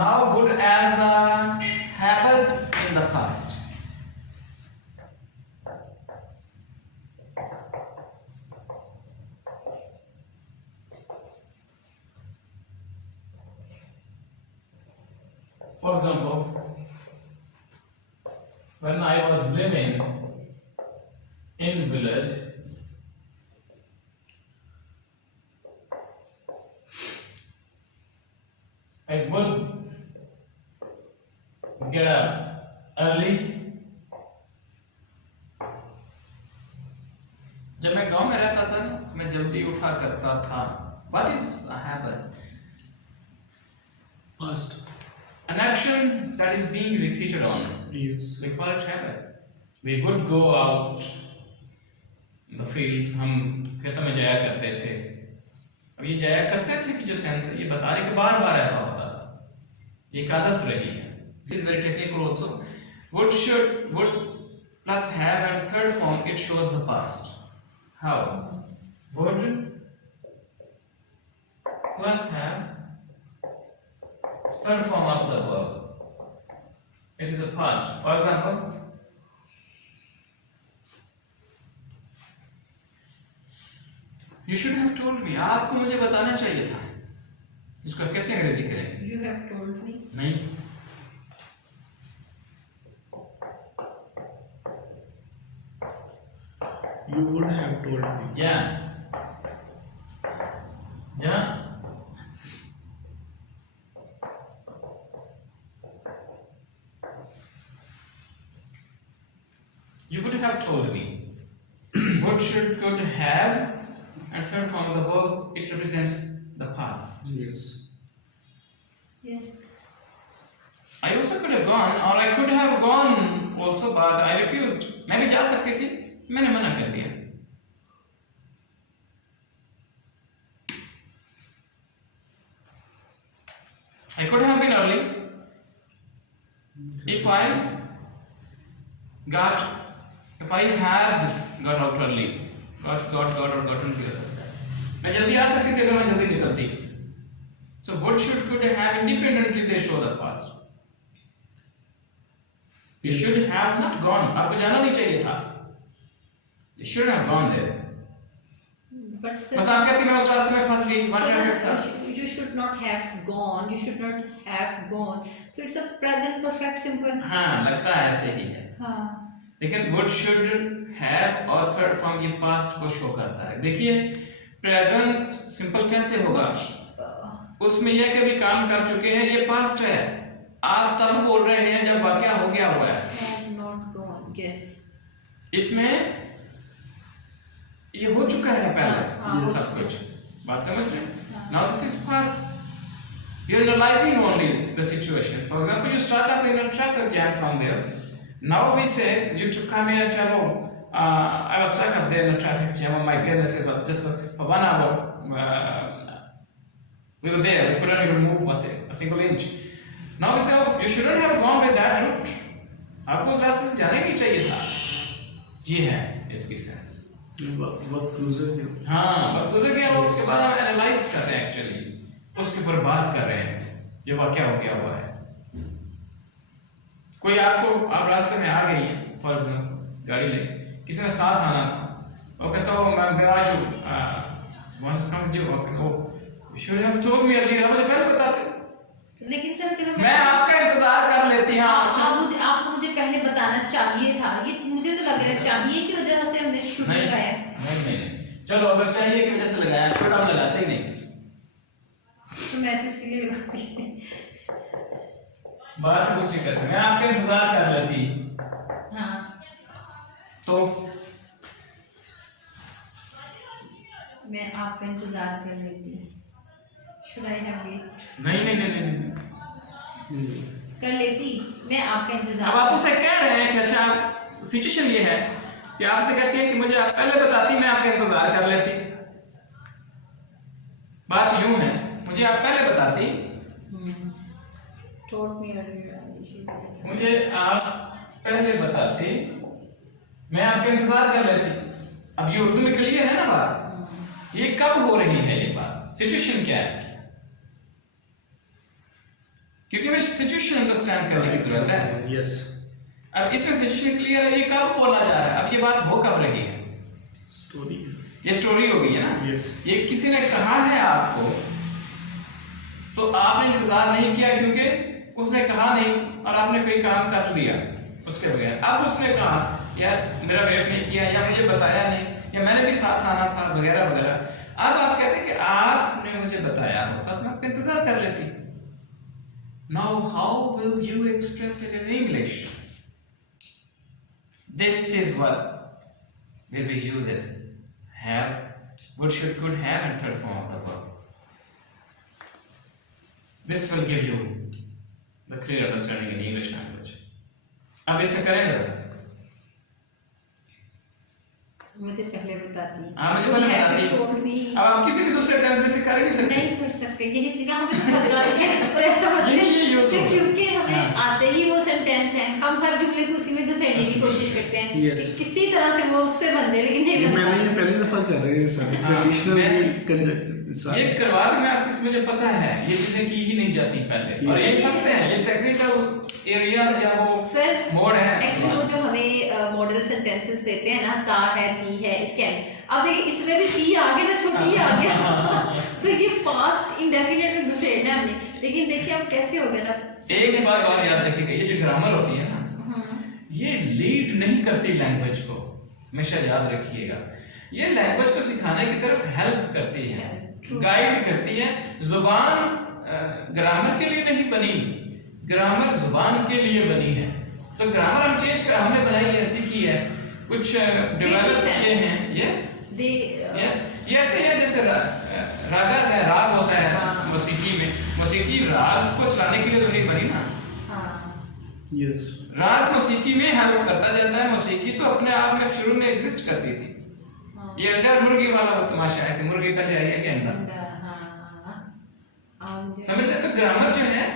now would as happened in the past. For example, when I was living in village, I would get up early. जब मैं गांव में रहता था मैं जल्दी उठा करता था. What is a habit? Past. An action that is being repeated on. Yes. We call it habit. We would go out in the fields. हम खेतों में जाया करते थे. अब ये जाया करते थे कि जो सेंस है ये बता रहे कि बार बार ऐसा होता था. ये एक आदत रही है. This is very technical also. Would plus have and third form it shows the past. How? Would plus have third form of the verb. It is a past. For example, you should have told me. आपको मुझे बताना चाहिए था. इसको कैसे अंग्रेजी करेंगे? You have told me. नहीं. You would have told me. Yeah. Yeah. You could have told me. Would, should, could have, and third form of the verb, it represents the past. Yes. Yes. I also could have gone, or I could have gone also, but I refused. मैं भी जा सकती थी, मैंने मना कर दिया. I could have been early if I had got out early. got or gotten भी हो सकता है. मैं जल्दी आ सकती थी अगर मैं जल्दी निकलती. So would, should, could have independently they show the past. You should have not gone. आपको जाना नहीं चाहिए था. You shouldn't have gone there. But बस आप कहती मैं उस रास्ते में फंस गई. What traffic था? you should not have gone. You should not have gone. So it's a present perfect simple. हाँ लगता है ऐसे ही है. हाँ. लेकिन would, should, have और थर्ड फॉर्म ये पास्ट को शो करता है. देखिए प्रेजेंट सिंपल कैसे होगा? उसमें यह कभी काम कर चुके हैं, ये पास्ट है. आप तब बोल रहे हैं जब वाकया हो गया हुआ है. Have not gone. Yes. इसमें ये हो चुका है पहले. हाँ, सब कुछ बात समझ रहे हैं? Now this is past. You're analyzing only the situation. For example, you start up in a traffic jam somewhere. Now we say you to come here and tell, oh, I was stuck up there in a traffic jam. Oh my goodness, it was just for 1 hour. We were there. We couldn't even move a single inch. Now we say, oh, you shouldn't have gone with that route. आपको उस रास्ते से जाना ही नहीं चाहिए था. ये है इसकी सेंस. वक्त गुजर गया. हाँ वक्त गुजर गया. उसके बाद हम एनालाइज कर रहे हैं एक्चुअली. उसके ऊपर बात कर रहे हैं जो वाकया हो गया हुआ है. कोई आप रास्ते में आ गई है फॉर एग्जाम्पल गाड़ी लेके, किसी ने साथ आना था, वो कहता हो मैं बेवाज हूँ, should have told me earlier. मुझे पहले बताते. लेकिन सर मैं आपका इंतजार कर लेती. हाँ आपको मुझे पहले बताना चाहिए था. ये मुझे तो लग रहा है चाहिए की वजह से हमने शुरू लगाया. नहीं चलो अगर चाहिए की वजह से लगाया, छोटा हम लगाते ही नहीं. तो मैं तो इसीलिए लगाती. बात कुछ नहीं करते. मैं आपका इंतजार कर लेती. हाँ तो मैं आपका इंतजार कर लेती. Should I have wait? नहीं कर लेती. मैं आपका इंतजार. अब आप उसे कह रहे हैं कि अच्छा सिचुएशन ये है कि आपसे कहती है कि मुझे आप पहले बताती, मैं आपका इंतजार कर लेती. बात यूं है, मुझे आप पहले बताती. Told me earlier. मुझे आप पहले बताती, मैं आपका इंतजार कर लेती. अब ये उर्दू में क्लियर है ना बात. ये कब हो रही है ये बात? सिचुएशन क्या है? क्योंकि हमें सिचुएशन अंडरस्टैंड करने की जरूरत है। Yes. अब इसमें सिचुएशन क्लियर है, ये कब बोला जा रहा है, अब ये बात हो कब रही है, Story. ये स्टोरी हो गई है ना। Yes. ये किसी ने कहा है आपको, तो आपने इंतजार नहीं किया क्योंकि उसने कहा नहीं और आपने कोई काम कर लिया उसके बगैर। अब उसने कहा यार मेरा वेट नहीं किया या मुझे बताया नहीं या मैंने भी साथ आना था वगैरह वगैरह। अब आप कहते हैं कि आपने मुझे बताया होता तो मैं आपका इंतजार कर लेती। Now how will you express it in English? This is what will we use it. Have, would, should, could, have and third form of the verb. This will give you the clear understanding in English language. अब इसे करें जरा। मुझे पहले बताती। हाँ मुझे पहले बताती। अब आप किसी भी दूसरे टेंस में से कर नहीं सकते। नहीं कर सकते, यही चीज़ हम फंस जाते हैं और ऐसा समझते हैं कि क्योंकि हमें आते ही वो सेंटेंस हैं, हम हर जुमले को उसी में घुसेड़ने की कोशिश करते हैं। Yes. किसी तरह से वो उससे बन जाए, लेकिन नहीं बनता। मैंने ये पहली दफा कर रहे हैं सर, ट्रेडिशनल कंजक्टिव। ये करवा भी मैं आपको, मुझे पता है ये चीजें की ही नहीं जाती पहले और ये फंसते हैं, ये टेक्निकल एरियाज या वो सर मोड है। एक्चुअली वो जो हमें मॉडल सेंटेंसेस देते हैं ना, ता है, ती है, इसके अब देखिए इसमें भी ती आ गया ना, छोटी आ गया तो ये पास्ट इंडेफिनिट में घुसेड़ना हमने। लेकिन देखिए अब कैसे हो गया ना। एक बात और याद रखिएगा, ये जो ग्रामर होती है ना, ये लीड नहीं करती लैंग्वेज को, हमेशा याद रखिएगा। ये लैंग्वेज को सिखाने की तरफ हेल्प करती है, गाइड करती है। जुबान ग्रामर के लिए नहीं बनी, ग्रामर जुबान के लिए बनी है। तो ग्रामर हम चेंज कर, हमने बनाई है, सीखी है, कुछ डेवलप किए हैं। यस यस, ये ऐसे है जैसे रागास है, राग होता है मौसीकी में। मौसीकी राग को चलाने के लिए तो नहीं बनी ना। Yes. राग मौसीकी में हेल्प करता जाता है। मौसीकी तो अपने आप में शुरू में एग्जिस्ट करती थी। ये अंडा और मुर्गी वाला वो तमाशा है कि मुर्गी पहले आई है कि अंडा, समझ रहे? तो ग्रामर जो है,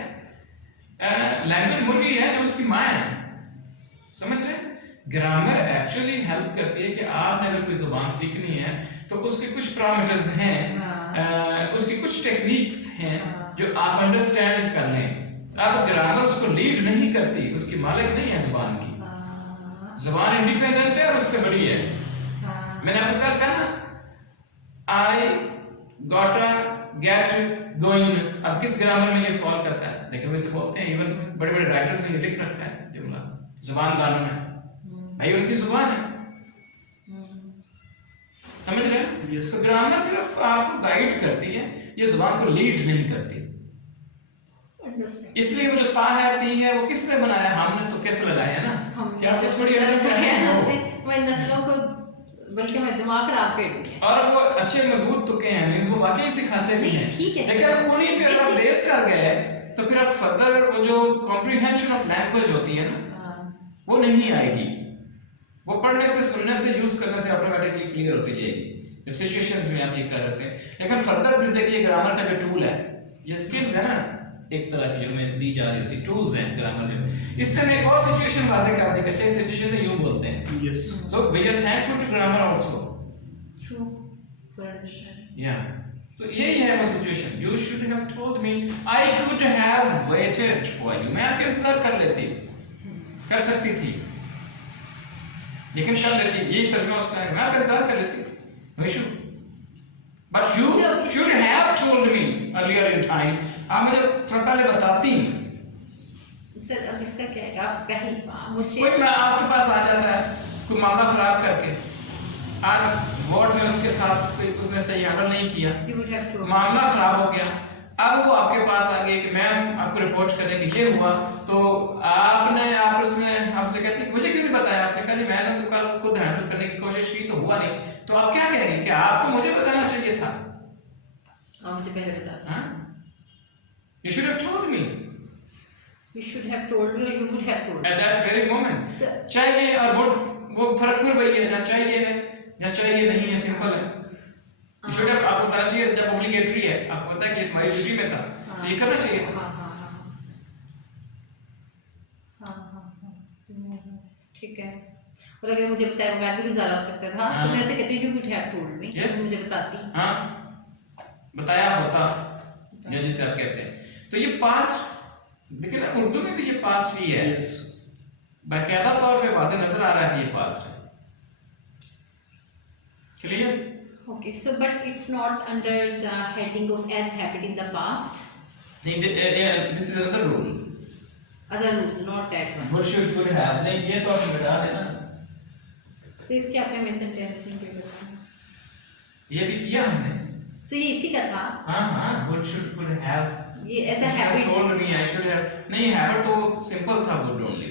लैंग्वेज मुर्गी है जो उसकी माँ है, समझ रहे? ग्रामर एक्चुअली हेल्प करती है कि आपने अगर कोई जुबान सीखनी है तो उसके कुछ पैरामीटर्स हैं, उसकी कुछ टेक्निक्स हैं जो आप अंडरस्टैंड कर लें। अब ग्रामर उसको लीड नहीं करती, उसकी मालिक नहीं है जुबान की। जुबान इंडिपेंडेंट है और उससे बड़ी है। मैंने आपको कल कहा ना, आई गोटा गेट गोइंग, अब किस ग्रामर में ये फॉल करता है? देखिए वैसे बोलते हैं, इवन बड़े बड़े राइटर्स ने लिख रखा है जुमला जुबान दानों में, भाई उनकी जुबान है, समझ रहे हैं? Yes. तो ग्रामर सिर्फ आपको गाइड करती है, ये जुबान को लीड नहीं करती। इसलिए वो जो ता है, ती है, वो किसने बनाया? हमने तो कैसे लगाया है ना, क्या आपको थोड़ी अंडरस्टैंडिंग हो। नस्लों को बल्कि हमारे दिमाग खराब कर दिए। और वो अच्छे मजबूत तुके हैं, मींस वो वाकई सिखाते भी हैं। ठीक है, लेकिन उन्हीं पे अगर बेस कर गए तो फिर अब फर्दर वो जो कॉम्प्रिहेंशन ऑफ लैंग्वेज होती है ना, वो नहीं आएगी। वो पढ़ने से, सुनने से, यूज करने से ऑटोमेटिकली क्लियर होती जाएगी जब सिचुएशंस में आप ये कर रहे हैं। लेकिन फर्दर फिर देखिए ग्रामर का जो टूल है, ये स्किल्स है ना, एक तरह की जो हमें दी जा रही होती टूल्स हैं ग्रामर में। इससे हमें एक और सिचुएशन वाज़ेह कर देगा। अच्छे सिचुएशन में यूं बोलते हैं, Yes. so we are thankful to grammar also. True. For understanding. Yeah. So यही है वो situation. You should have told me. I could have waited for you. मैं आपके इंतजार कर लेती, कर सकती थी, लेकिन कर लेती। यही तर्जुमा उसका है, मैं आपका इंतजार कर लेती, no issue. But you should have told me earlier in time. आप मुझे थोड़ा पहले बताती। सर अब इसका क्या है? आप पहले मुझे कोई मैं आपके पास आ जाता है कोई मामला खराब करके, आज वार्ड में उसके साथ कोई उसने सही हैंडल नहीं किया, You would have told. मामला खराब हो गया। अब वो आपके पास आ गए कि मैम आपको रिपोर्ट करने के ये हुआ, तो आप उसने आपसे कहती मुझे क्यों नहीं बताया? उसने कहा जी मैंने तो कल खुद हैंडल करने की कोशिश की तो हुआ नहीं। तो आप क्या कहेंगे कि आपको मुझे बताना चाहिए था? मुझे पहले बता। हाँ? You should have told me You should have told me or you would have told. at that very moment. Sir. चाहिए और वो फर्क फिर वही है, जहाँ चाहिए है जहाँ चाहिए नहीं है, सिंपल है। You should have, आपको बताना चाहिए जब ऑब्लिगेटरी है, आपको पता है कि तुम्हारी ड्यूटी में था, तो ये करना चाहिए था। ठीक है। और अगर मुझे बताया बगैर भी गुजारा हो सकता था, तो मैं उसे कहती you would have told me. Yes. मुझे बताती। हाँ, बताया होता, या जिसे आप कहते हैं। तो ये पास्ट देखिए ना उर्दू में भी ये पास्ट ही है, Yes. बाकायदा तौर पे वाज़ेह नजर आ रहा है कि ये पास्ट है। Clear? Okay, so but it's not under the heading of as happened in the past. This is another rule. Other rule, not that one. Would should could have नहीं, ये तो आपने बता देना। So इसके आपने में सेंटेंस नहीं किया था। ये भी किया हमने। So ये इसी का था। हाँ would should could have ये ऐसा habit told me I should have नहीं, हैबिट तो सिंपल था would only।